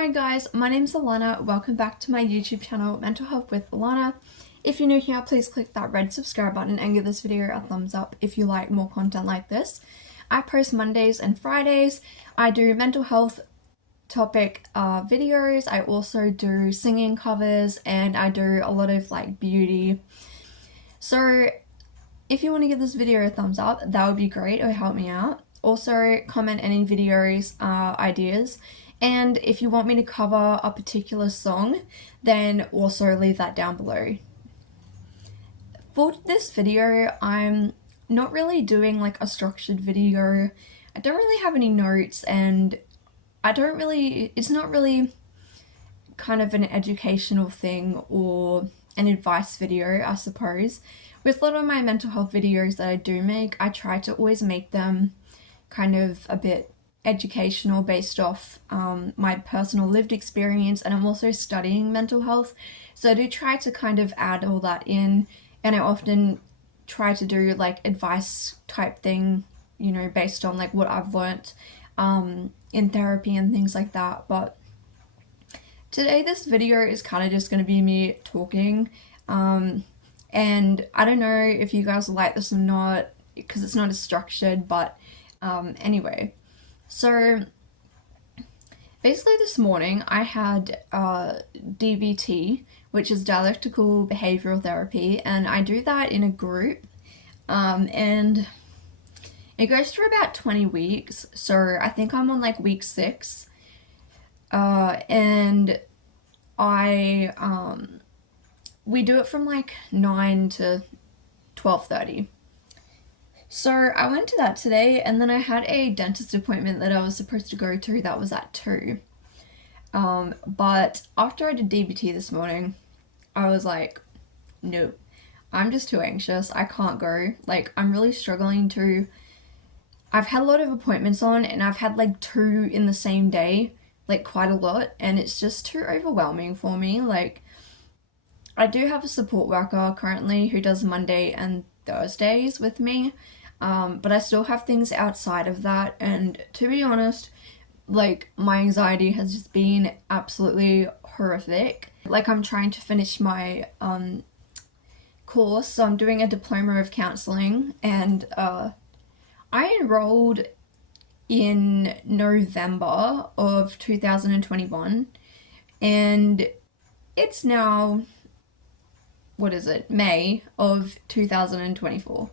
Hi guys, my name's Alana. Welcome back to my YouTube channel, Mental Health with Alana. If you're new here, please click that red subscribe button and give this video a thumbs up if you like more content like this. I post Mondays and Fridays. I do mental health topic videos. I also do singing covers and I do a lot of like beauty. So if you want to give this video a thumbs up, that would be great. It would help me out. Also comment any videos ideas. And if you want me to cover a particular song, then also leave that down below. For this video, I'm not really doing like a structured video. I don't really have any notes and it's not really kind of an educational thing or an advice video, I suppose. With a lot of my mental health videos that I do make, I try to always make them kind of a bit educational based off my personal lived experience, and I'm also studying mental health, so I do try to kind of add all that in, and I often try to do like advice type thing, you know, based on like what I've learnt in therapy and things like that. But today this video is kind of just going to be me talking, and I don't know if you guys like this or not because it's not as structured, but anyway. So basically this morning I had DBT, which is dialectical behavioral therapy, and I do that in a group, and it goes through about 20 weeks, so I think I'm on like week 6, and we do it from like 9 to 12:30. So I went to that today, and then I had a dentist appointment that I was supposed to go to that was at 2. But after I did DBT this morning, I was like, no, I'm just too anxious. I can't go. Like, I'm really struggling to... I've had a lot of appointments on, and I've had like 2 in the same day, like quite a lot, and it's just too overwhelming for me. Like, I do have a support worker currently who does Monday and Thursdays with me. But I still have things outside of that, and to be honest, like, my anxiety has just been absolutely horrific. Like, I'm trying to finish my course, so I'm doing a diploma of counselling, and I enrolled in November of 2021, and it's now, what is it, May of 2024.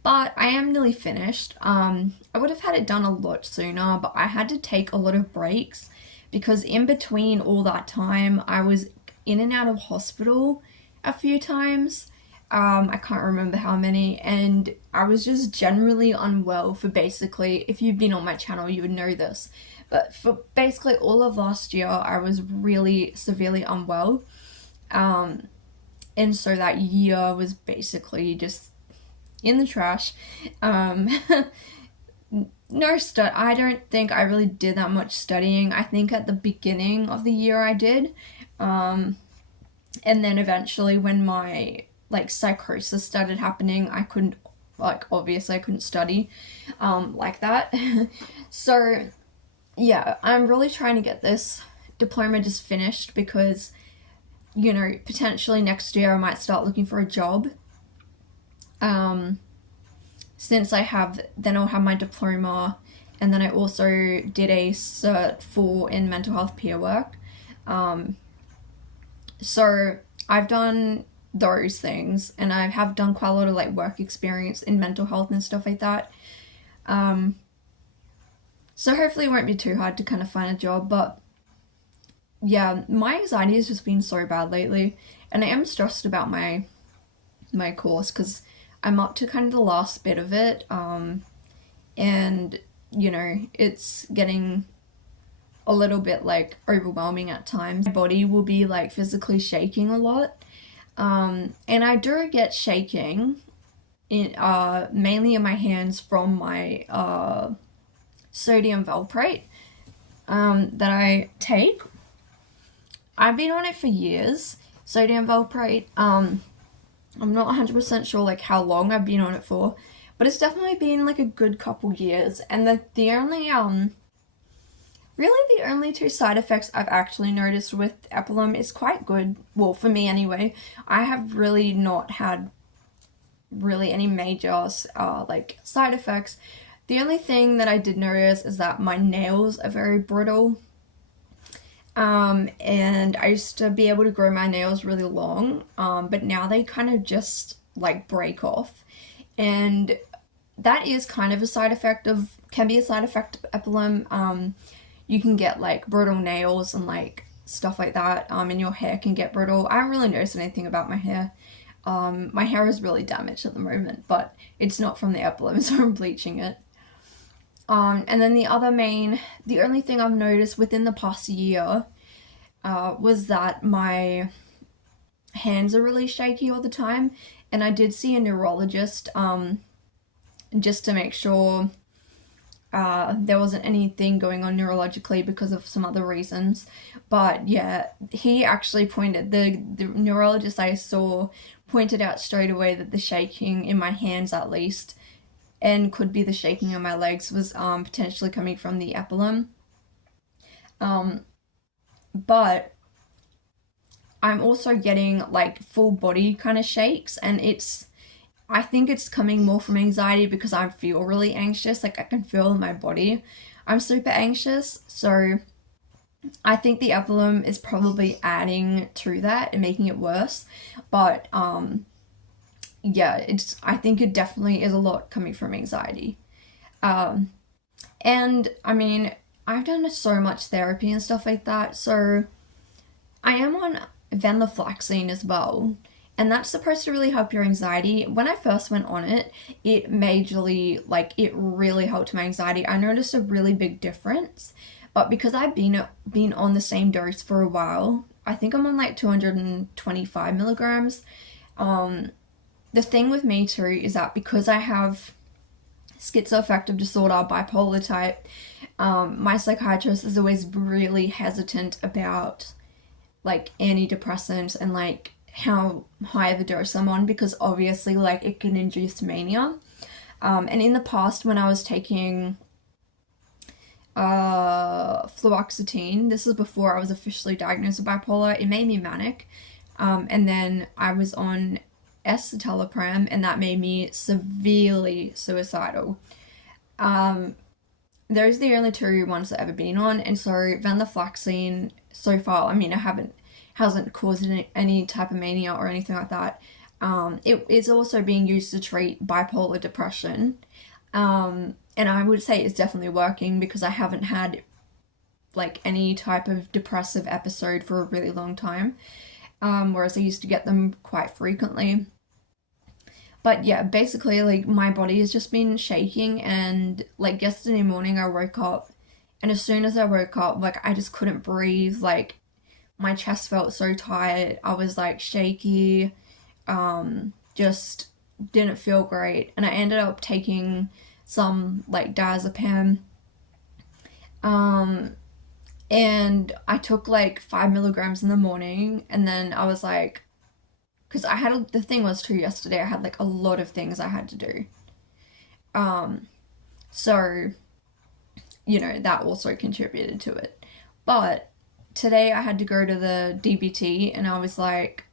But I am nearly finished. I would have had it done a lot sooner, but I had to take a lot of breaks because in between all that time, I was in and out of hospital a few times. I can't remember how many, and I was just generally unwell for basically, if you've been on my channel, you would know this. But for basically all of last year, I was really severely unwell. And so that year was basically just in the trash. I don't think I really did that much studying. I think at the beginning of the year I did, and then eventually when my like psychosis started happening, I couldn't, like, obviously I couldn't study like that. So yeah, I'm really trying to get this diploma just finished because, you know, potentially next year I might start looking for a job. Since I'll have my diploma, and then I also did a cert in mental health peer work. So I've done those things, and I have done quite a lot of like work experience in mental health and stuff like that. So hopefully it won't be too hard to kind of find a job, but yeah, my anxiety has just been so bad lately, and I am stressed about my course because I'm up to kind of the last bit of it, and, you know, it's getting a little bit, like, overwhelming at times. My body will be, like, physically shaking a lot, and I do get shaking mainly in my hands from my sodium valproate that I take. I've been on it for years, sodium valproate. I'm not 100% sure like how long I've been on it for, but it's definitely been like a good couple years, and the only Really, the only two side effects I've actually noticed with Epilum is quite good. Well, for me anyway. I have really not had really any major like side effects. The only thing that I did notice is that my nails are very brittle. And I used to be able to grow my nails really long, but now they kind of just like break off. And that is kind of a side effect of, can be a side effect of Epilum. You can get like brittle nails and like stuff like that, and your hair can get brittle. I haven't really noticed anything about my hair. My hair is really damaged at the moment, but it's not from the Epilum, so I'm bleaching it. And then the only thing I've noticed within the past year was that my hands are really shaky all the time. And I did see a neurologist just to make sure there wasn't anything going on neurologically because of some other reasons. But yeah, he actually the neurologist I saw pointed out straight away that the shaking in my hands at least, and could be the shaking on my legs, was potentially coming from the Epilum. But I'm also getting like full body kind of shakes, and I think it's coming more from anxiety because I feel really anxious. Like I can feel in my body I'm super anxious. So I think the Epilum is probably adding to that and making it worse. But yeah, I think it definitely is a lot coming from anxiety. And I mean, I've done so much therapy and stuff like that. So I am on venlafaxine as well. And that's supposed to really help your anxiety. When I first went on it, it majorly, like, it really helped my anxiety. I noticed a really big difference. But because I've been on the same dose for a while, I think I'm on like 225 milligrams. The thing with me too is that because I have schizoaffective disorder, bipolar type, my psychiatrist is always really hesitant about like antidepressants and like how high of a dose I'm on, because obviously like it can induce mania. And in the past when I was taking fluoxetine, this is before I was officially diagnosed with bipolar, it made me manic. And then I was on escitalopram, and that made me severely suicidal. Those are the only two ones that I've ever been on, and so venlafaxine so far, I mean, hasn't caused any type of mania or anything like that. It is also being used to treat bipolar depression, and I would say it's definitely working because I haven't had like any type of depressive episode for a really long time, whereas I used to get them quite frequently. But yeah, basically like my body has just been shaking, and like yesterday morning I woke up, and as soon as I woke up, like I just couldn't breathe. Like my chest felt so tight, I was like shaky, just didn't feel great, and I ended up taking some like diazepam, and I took like 5 milligrams in the morning, and then I was like, because the thing was too, yesterday I had like a lot of things I had to do, so you know that also contributed to it. But today I had to go to the DBT, and I was like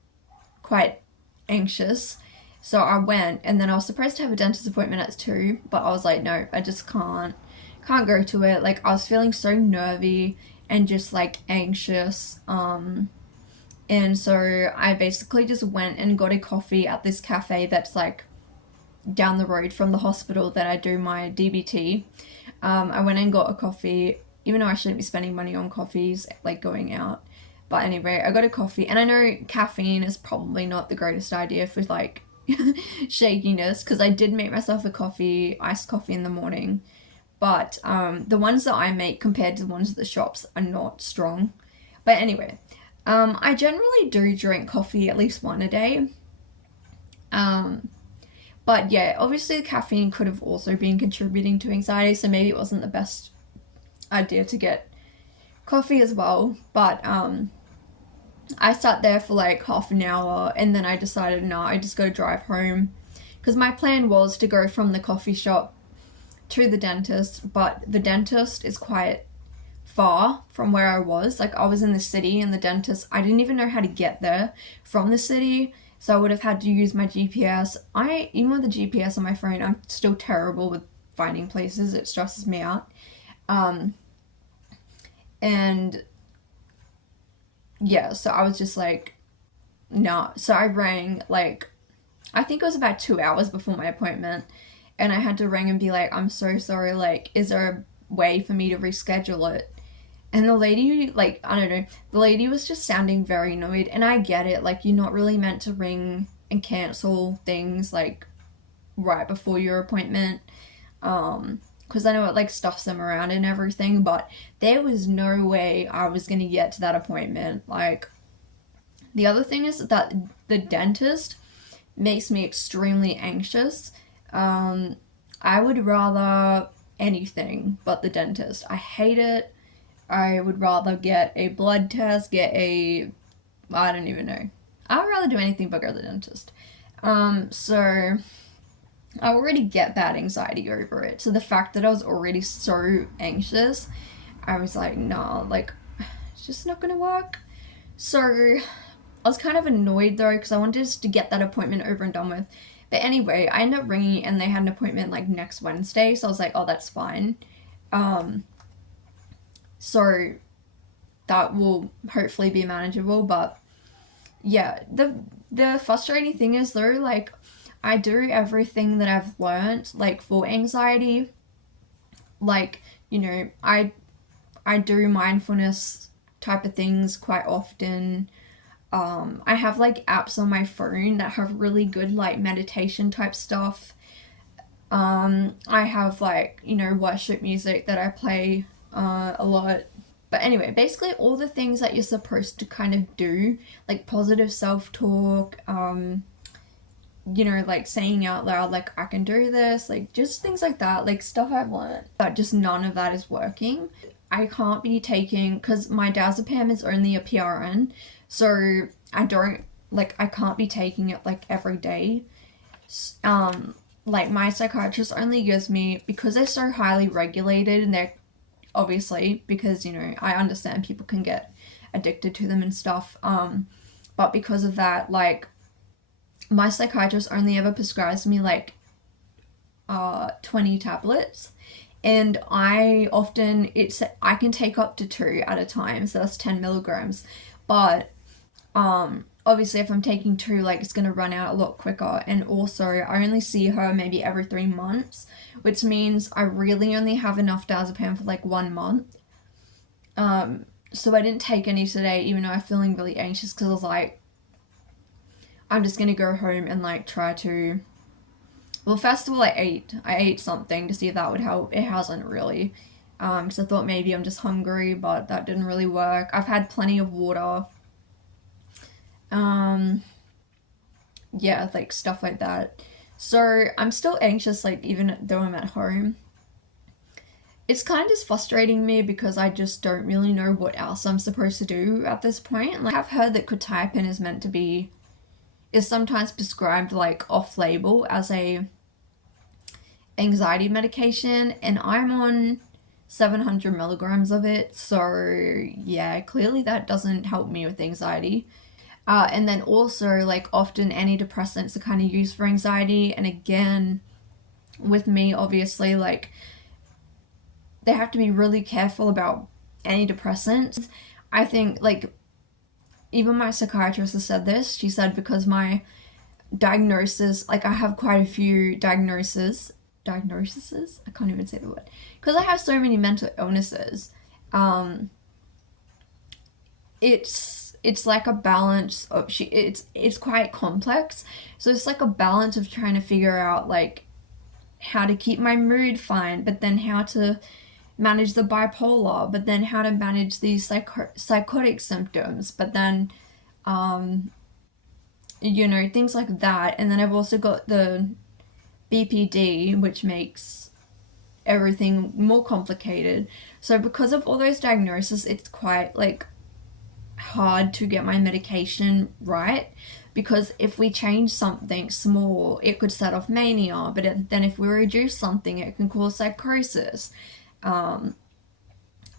quite anxious, so I went, and then I was supposed to have a dentist appointment at 2, but I was like, no, I just can't go to it. Like I was feeling so nervy and just like anxious, and so I basically just went and got a coffee at this cafe that's like down the road from the hospital that I do my DBT. I went and got a coffee, even though I shouldn't be spending money on coffees, like going out. But anyway, I got a coffee, and I know caffeine is probably not the greatest idea for like shakiness, because I did make myself a iced coffee in the morning. But the ones that I make compared to the ones at the shops are not strong. But anyway, I generally do drink coffee at least one a day. But yeah, obviously the caffeine could have also been contributing to anxiety, so maybe it wasn't the best idea to get coffee as well. But I sat there for like half an hour, and then I decided, no, I just gotta drive home, because my plan was to go from the coffee shop to the dentist, but the dentist is quite far from where I was. Like, I was in the city, and the dentist, I didn't even know how to get there from the city, so I would have had to use my GPS. Even with the GPS on my phone, I'm still terrible with finding places. It stresses me out. And yeah, so I was just like, no. So I rang, like, I think it was about 2 hours before my appointment, and I had to ring and be like, I'm so sorry, like, is there a way for me to reschedule it? And the lady, like, I don't know, the lady was just sounding very annoyed, and I get it, like, you're not really meant to ring and cancel things, like, right before your appointment, because I know it, like, stuffs them around and everything, but there was no way I was gonna get to that appointment. Like, the other thing is that the dentist makes me extremely anxious. I would rather anything but the dentist. I hate it. I would rather get a blood test, I don't even know. I would rather do anything but go to the dentist. So I already get bad anxiety over it. So the fact that I was already so anxious, I was like, nah, like, it's just not gonna work. So I was kind of annoyed though, because I wanted just to get that appointment over and done with. But anyway, I ended up ringing, and they had an appointment like next Wednesday, so I was like, oh, that's fine. So that will hopefully be manageable. But yeah, the frustrating thing is though, like, I do everything that I've learned, like, for anxiety. Like, you know, I do mindfulness type of things quite often. I have like apps on my phone that have really good like meditation type stuff. I have, like, you know, worship music that I play a lot. But anyway, basically all the things that you're supposed to kind of do, like positive self-talk, you know, like saying out loud, like, I can do this, like, just things like that, like stuff I've learned. But just none of that is working. I can't be taking, because my diazepam is only a PRN, so I can't be taking it like every day. Like, my psychiatrist only gives me, because they're so highly regulated, and they're obviously, because, you know, I understand people can get addicted to them and stuff, but because of that, like, my psychiatrist only ever prescribes me like 20 tablets, and I can take up to 2 at a time, so that's 10 milligrams. But obviously if I'm taking 2, like, it's gonna run out a lot quicker. And also I only see her maybe every 3 months, which means I really only have enough diazepam for like 1 month. So I didn't take any today, even though I'm feeling really anxious, because I was like, I'm just gonna go home and like try to, well, first of all, I ate something to see if that would help. It hasn't really, because I thought maybe I'm just hungry, but that didn't really work. I've had plenty of water. Yeah, like stuff like that. So I'm still anxious, like, even though I'm at home. It's kind of just frustrating me, because I just don't really know what else I'm supposed to do at this point. Like, I've heard that quetiapine is sometimes prescribed like off-label as a anxiety medication, and I'm on 700 milligrams of it, so yeah, clearly that doesn't help me with anxiety. And then also, like, often antidepressants are kind of used for anxiety, and again, with me, obviously, like, they have to be really careful about antidepressants. I think, like, even my psychiatrist has said this. She said, because my diagnosis, like, I have quite a few diagnoses, I can't even say the word, because I have so many mental illnesses. It's like a balance of, it's quite complex, so it's like a balance of trying to figure out, like, how to keep my mood fine, but then how to manage the bipolar, but then how to manage these psychotic symptoms, but then you know, things like that. And then I've also got the BPD, which makes everything more complicated. So because of all those diagnoses, it's quite, like, hard to get my medication right, because if we change something small, it could set off mania, but then if we reduce something, it can cause psychosis.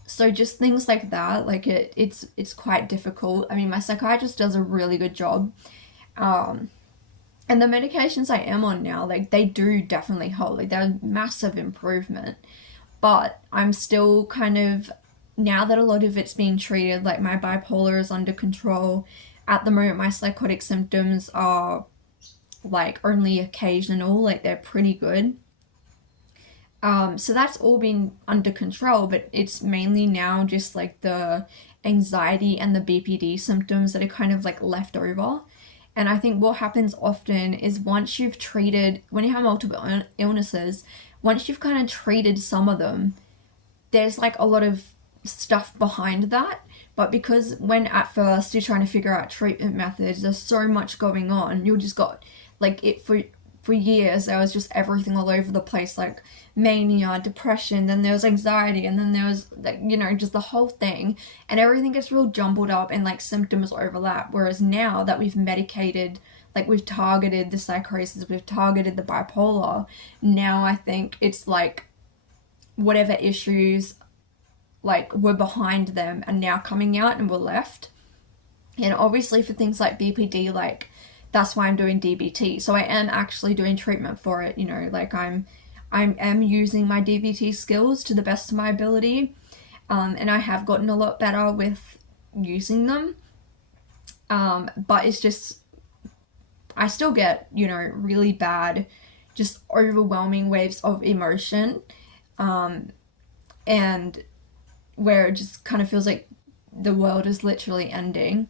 So just things like that, like it's quite difficult. I mean, my psychiatrist does a really good job. Um, and the medications I am on now, like they do definitely help. Like they're a massive improvement. But I'm still kind of, now that a lot of it's being treated, like my bipolar is under control. At the moment, my psychotic symptoms are like only occasional, like they're pretty good. So that's all been under control, but it's mainly now just like the anxiety and the BPD symptoms that are kind of like left over. And I think what happens often is once you've treated, when you have multiple illnesses, once you've kind of treated some of them, there's like a lot of stuff behind that. But because when at first you're trying to figure out treatment methods, there's so much going on, you just got like it for years there was just everything all over the place, like mania, depression, then there was anxiety, and then there was like, you know, just the whole thing, and everything gets real jumbled up and like symptoms overlap. Whereas now that we've medicated, like we've targeted the psychosis, we've targeted the bipolar, now I think it's like whatever issues like were behind them are now coming out and were left. And obviously for things like BPD, like that's why I'm doing DBT. So I am actually doing treatment for it, you know, like I am using my DBT skills to the best of my ability. And I have gotten a lot better with using them. But it's just, I still get, you know, really bad, just overwhelming waves of emotion. And where it just kind of feels like the world is literally ending.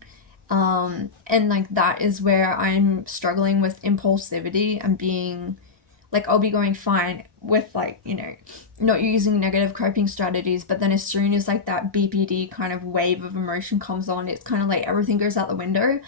And like that is where I'm struggling with impulsivity and being like, I'll be going fine with like, you know, not using negative coping strategies, but then as soon as like that BPD kind of wave of emotion comes on, it's kind of like everything goes out the window.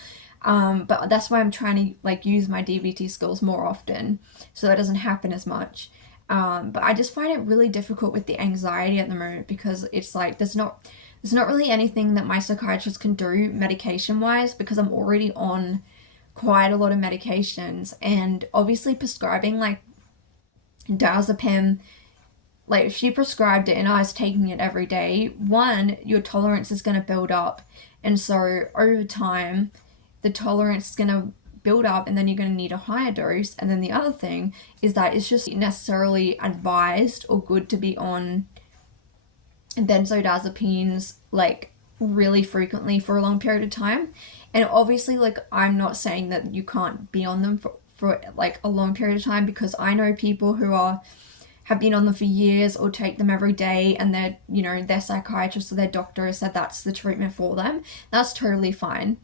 But that's why I'm trying to like use my DBT skills more often so that doesn't happen as much. But I just find it really difficult with the anxiety at the moment because it's like there's not really anything that my psychiatrist can do medication wise because I'm already on quite a lot of medications, and obviously prescribing like diazepam, like if she prescribed it and I was taking it every day, one, your tolerance is going to build up, and so over time the tolerance is going to build up and then you're going to need a higher dose. And then the other thing is that it's just necessarily advised or good to be on benzodiazepines like really frequently for a long period of time. And obviously like I'm not saying that you can't be on them for like a long period of time, because I know people who have been on them for years or take them every day, and they're, you know, their psychiatrist or their doctor has said that's the treatment for them. That's totally fine.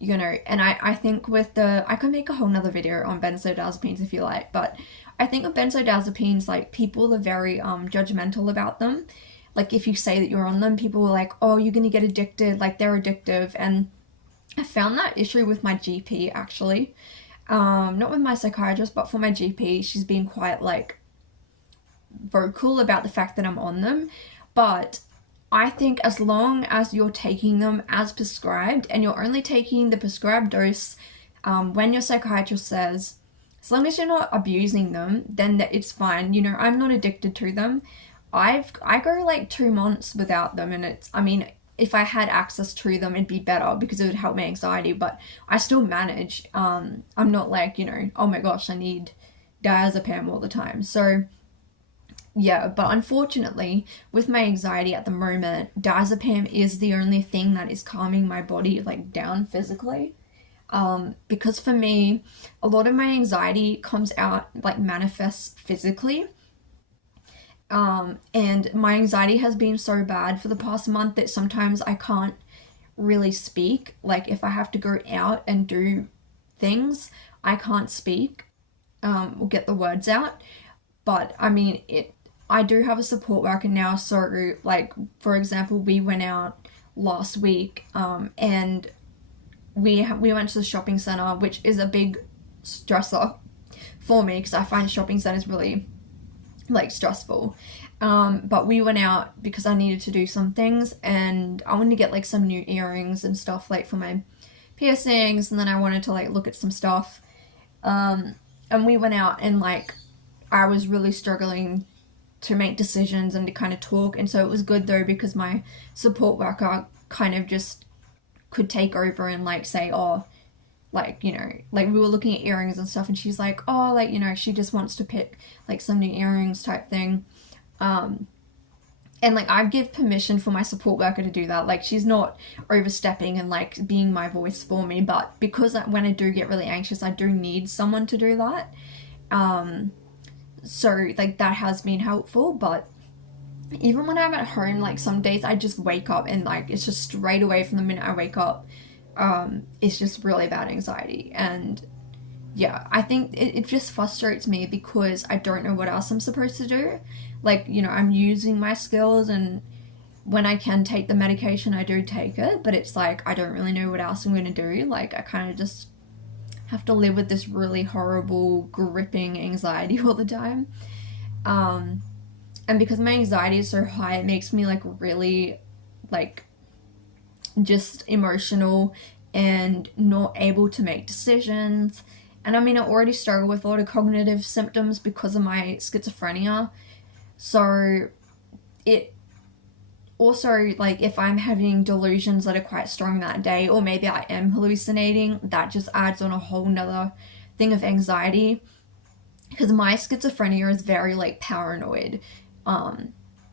You know, and I think with the, I could make a whole nother video on benzodiazepines if you like, but I think with benzodiazepines, like people are very judgmental about them. Like if you say that you're on them, people are like, oh, you're gonna get addicted, like they're addictive. And I found that issue with my GP actually. Not with my psychiatrist, but for my GP, she's been quite like vocal about the fact that I'm on them. But I think as long as you're taking them as prescribed and you're only taking the prescribed dose when your psychiatrist says, as long as you're not abusing them, then it's fine. You know, I'm not addicted to them. I go like 2 months without them, and it's, I mean, if I had access to them, it'd be better because it would help my anxiety, but I still manage. I'm not like, you know, oh my gosh, I need diazepam all the time. So yeah, but unfortunately, with my anxiety at the moment, diazepam is the only thing that is calming my body like down physically. Because for me, a lot of my anxiety comes out, like manifests physically. And my anxiety has been so bad for the past month that sometimes I can't really speak. Like if I have to go out and do things, I can't speak, or get the words out. But I mean, I do have a support worker now, so like for example, we went out last week, and we went to the shopping center, which is a big stressor for me because I find shopping centers really like stressful. But we went out because I needed to do some things, and I wanted to get like some new earrings and stuff like for my piercings, and then I wanted to like look at some stuff. And we went out, and like I was really struggling to make decisions and to kind of talk. And so it was good though, because my support worker kind of just could take over and like say, oh, like, you know, like we were looking at earrings and stuff, and she's like, oh, like, you know, she just wants to pick like some new earrings type thing. And like I give permission for my support worker to do that. Like she's not overstepping and like being my voice for me, but because when I do get really anxious, I do need someone to do that. So like that has been helpful. But even when I'm at home, like some days I just wake up and like it's just straight away from the minute I wake up, it's just really bad anxiety. And yeah, I think it just frustrates me because I don't know what else I'm supposed to do. Like, you know, I'm using my skills, and when I can take the medication, I do take it, but it's like I don't really know what else I'm going to do. Like, I kind of just have to live with this really horrible, gripping anxiety all the time. And because my anxiety is so high, it makes me like really like just emotional and not able to make decisions. And I mean, I already struggle with a lot of cognitive symptoms because of my schizophrenia. So it also, like, if I'm having delusions that are quite strong that day, or maybe I am hallucinating, that just adds on a whole nother thing of anxiety. Because my schizophrenia is very, like, paranoid.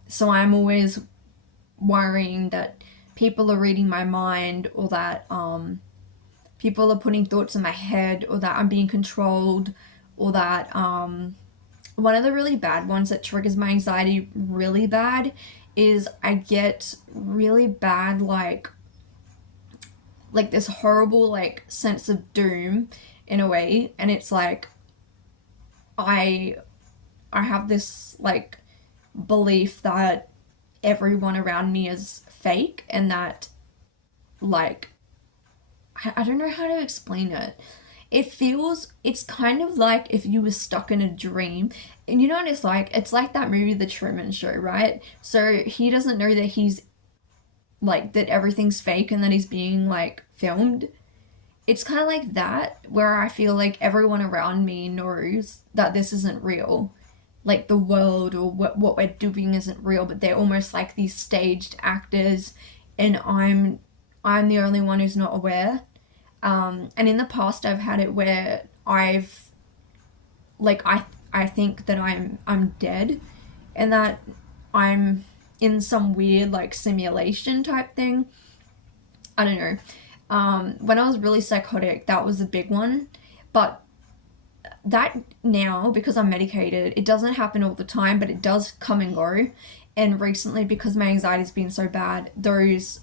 So I'm always worrying that people are reading my mind, or that people are putting thoughts in my head, or that I'm being controlled, or that one of the really bad ones that triggers my anxiety really bad is I get really bad like this horrible like sense of doom in a way. And it's like I have this like belief that everyone around me is fake, and that like I don't know how to explain it. It's kind of like if you were stuck in a dream. And you know what it's like? It's like that movie, The Truman Show, right? So he doesn't know that he's like, that everything's fake and that he's being like filmed. It's kind of like that, where I feel like everyone around me knows that this isn't real. Like the world or what we're doing isn't real, but they're almost like these staged actors, and I'm the only one who's not aware. And in the past, I've had it where I've like I think that I'm dead, and that I'm in some weird like simulation type thing. I don't know. When I was really psychotic, that was a big one, but that now, because I'm medicated, it doesn't happen all the time, but it does come and go. And recently, because my anxiety's been so bad, those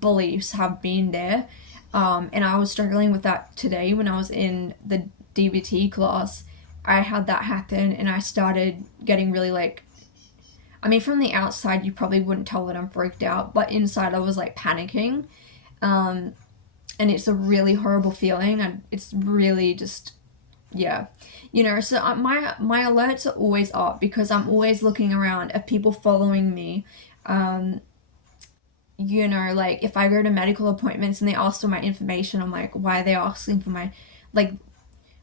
beliefs have been there. And I was struggling with that today when I was in the DBT class. I had that happen, and I started getting really like, I mean, from the outside, you probably wouldn't tell that I'm freaked out, but inside I was like panicking. And it's a really horrible feeling, and it's really just, yeah, you know. So my alerts are always up, because I'm always looking around at people following me. You know, like if I go to medical appointments and they ask for my information, I'm like, why are they asking for my, like,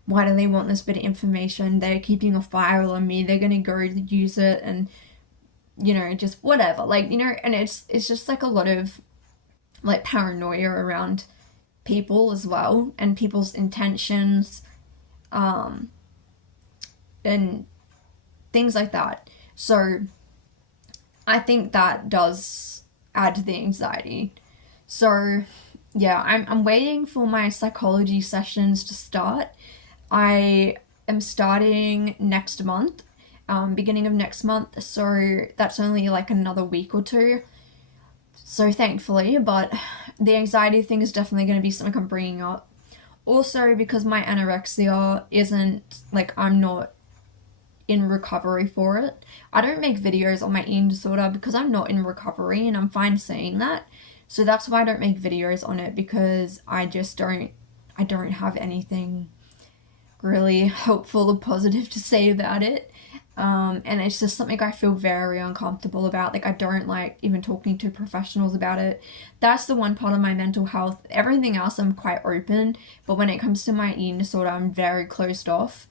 why do they want this bit of information? They're keeping a file on me, they're gonna go use it, and you know, just whatever, like, you know. And it's just like a lot of like paranoia around people as well, and people's intentions, and things like that. So I think that does add to the anxiety. So yeah, I'm waiting for my psychology sessions to start. I am starting next month, beginning of next month, so that's only like another week or two. So thankfully, but the anxiety thing is definitely going to be something I'm bringing up. Also, because my anorexia isn't, like, I'm not in recovery for it. I don't make videos on my eating disorder because I'm not in recovery, and I'm fine saying that. So that's why I don't make videos on it, because I don't have anything really hopeful or positive to say about it. And it's just something I feel very uncomfortable about. Like, I don't like even talking to professionals about it. That's the one part of my mental health. Everything else I'm quite open, but when it comes to my eating disorder, I'm very closed off.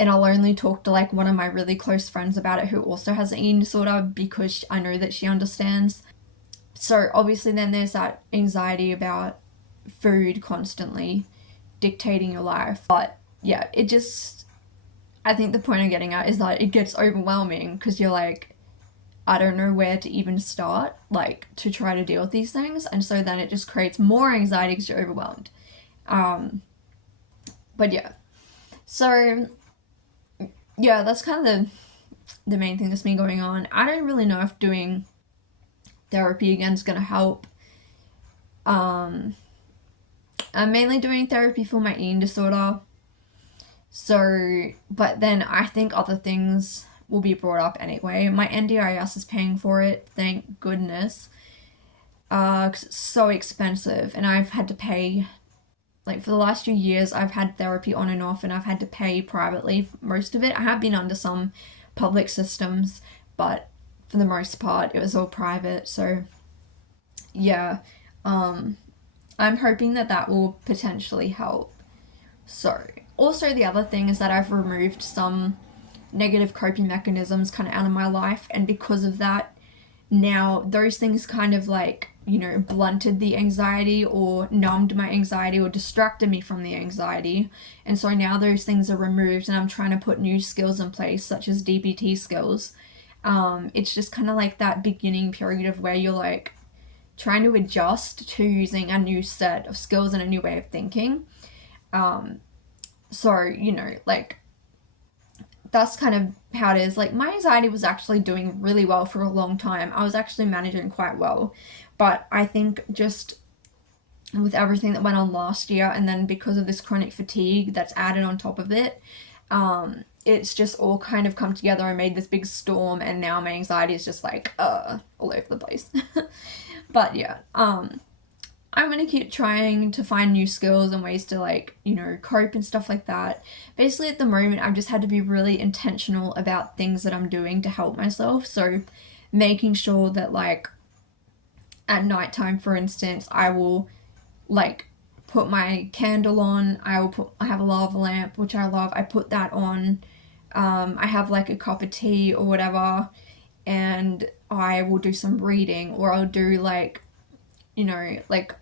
and I'll only talk to like one of my really close friends about it who also has an eating disorder, because I know that she understands. So obviously then there's that anxiety about food constantly dictating your life. But yeah, it just, I think the point I'm getting at is that it gets overwhelming because you're like, I don't know where to even start, like, to try to deal with these things. And so then it just creates more anxiety because you're overwhelmed. But yeah. So yeah, that's kind of the main thing that's been going on. I don't really know if doing therapy again is going to help. I'm mainly doing therapy for my eating disorder. So, but then I think other things will be brought up anyway. My NDIS is paying for it, thank goodness. 'Cause it's so expensive, and I've had to pay, like, for the last few years, I've had therapy on and off, and I've had to pay privately for most of it. I have been under some public systems, but for the most part, it was all private. So, yeah, I'm hoping that that will potentially help. So, also the other thing is that I've removed some negative coping mechanisms kind of out of my life, and because of that, now those things kind of like, you know, blunted the anxiety or numbed my anxiety or distracted me from the anxiety. And so now those things are removed, and I'm trying to put new skills in place, such as DBT skills. It's just kind of like that beginning period of where you're like trying to adjust to using a new set of skills and a new way of thinking. So, you know, like, that's kind of how it is. Like, my anxiety was actually doing really well for a long time. I was actually managing quite well. But I think just with everything that went on last year, and then because of this chronic fatigue that's added on top of it, it's just all kind of come together and made this big storm, and now my anxiety is just like, all over the place. But yeah, I'm gonna keep trying to find new skills and ways to, like, you know, cope and stuff like that. Basically, at the moment, I've just had to be really intentional about things that I'm doing to help myself. So, making sure that, like, at nighttime, for instance, I will, like, put my candle on. I have a lava lamp, which I love. I put that on. I have, like, a cup of tea or whatever, and I will do some reading, or I'll do, like, you know, like,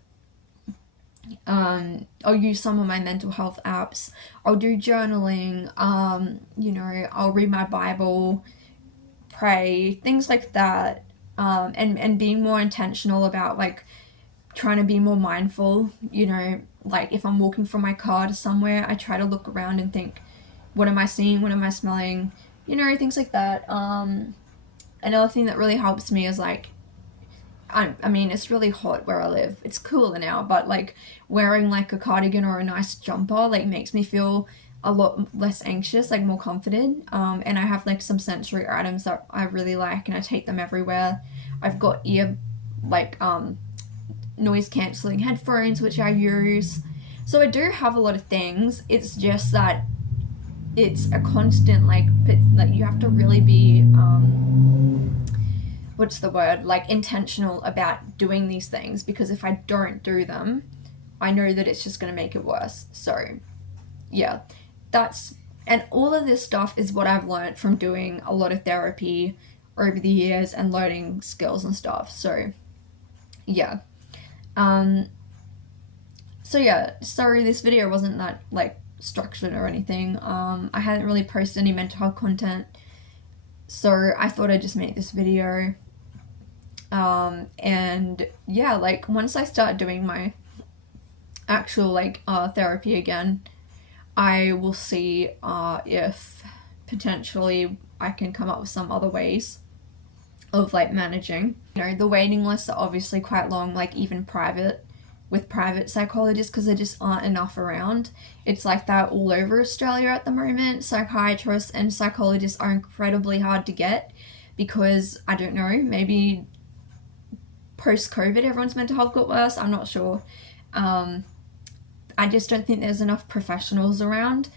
I'll use some of my mental health apps. I'll do journaling. You know, I'll read my Bible, pray, things like that. And being more intentional about, like, trying to be more mindful. You know, like, if I'm walking from my car to somewhere, I try to look around and think, what am I seeing? What am I smelling? You know, things like that. Another thing that really helps me is, like, I mean, it's really hot where I live. It's cooler now, but, like, wearing, like, a cardigan or a nice jumper, like, makes me feel a lot less anxious, like, more confident. And I have, like, some sensory items that I really like, and I take them everywhere. I've got noise cancelling headphones, which I use. So I do have a lot of things. It's just that it's a constant, like, you have to really be, like, intentional about doing these things, because if I don't do them, I know that it's just going to make it worse. So, yeah, and all of this stuff is what I've learned from doing a lot of therapy over the years and learning skills and stuff. So, yeah. So yeah, sorry this video wasn't that, like, structured or anything. I hadn't really posted any mental health content, so I thought I'd just make this video. And yeah, like, once I start doing my actual, like, therapy again, I will see if potentially I can come up with some other ways of, like, managing. You know, the waiting lists are obviously quite long, like, even with private psychologists, because there just aren't enough around. It's like that all over Australia at the moment. Psychiatrists and psychologists are incredibly hard to get because, I don't know, maybe post-COVID everyone's mental health got worse. I'm not sure. I just don't think there's enough professionals around,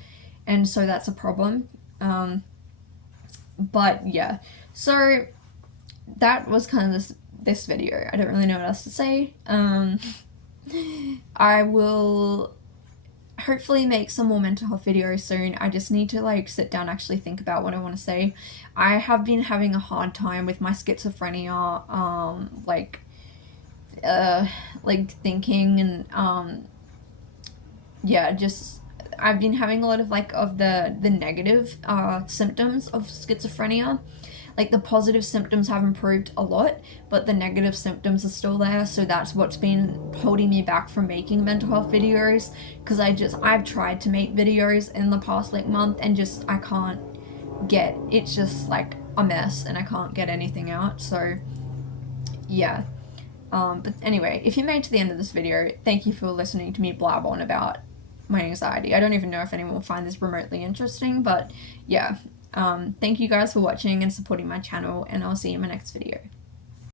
and so that's a problem. But yeah, so that was kind of this video. I don't really know what else to say. I will hopefully make some more mental health videos soon. I just need to like sit down, actually think about what I want to say. I have been having a hard time with my schizophrenia, like thinking, and yeah, just I've been having a lot of like of the negative symptoms of schizophrenia. Like the positive symptoms have improved a lot, but the negative symptoms are still there. So that's what's been holding me back from making mental health videos. Because I've tried to make videos in the past like month, and just I can't get, it's just like a mess, and I can't get anything out. So yeah. But anyway, if you made it to the end of this video, thank you for listening to me blab on about my anxiety. I don't even know if anyone will find this remotely interesting, but yeah. Thank you guys for watching and supporting my channel, and I'll see you in my next video.